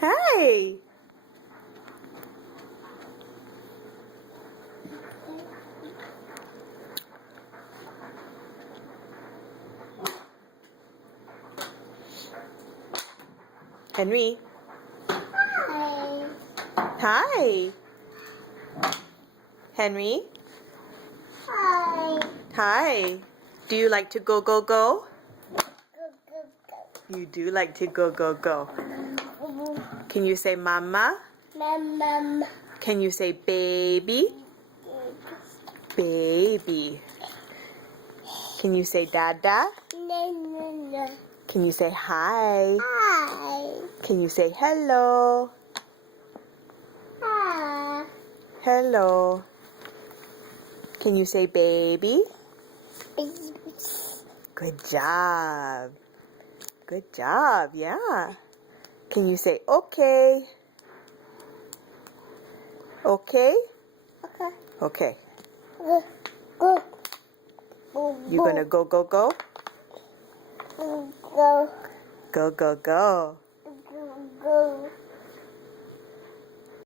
Hi. Henry. Hi. Hi. Henry. Hi. Hi. Do you like to go, go, go? Go. You do like to go, go, go. Go. Can you say mama? Mama. Can you say baby? Baby. Can you say dada? No. Can you say hi? Hi. Can you say hello? Hi. Hello. Can you say baby? Good job. Good job, yeah. Can you say okay? Okay? Okay. Okay. Go. Go. Go. You gonna go, go, go? Go. Go, go, go.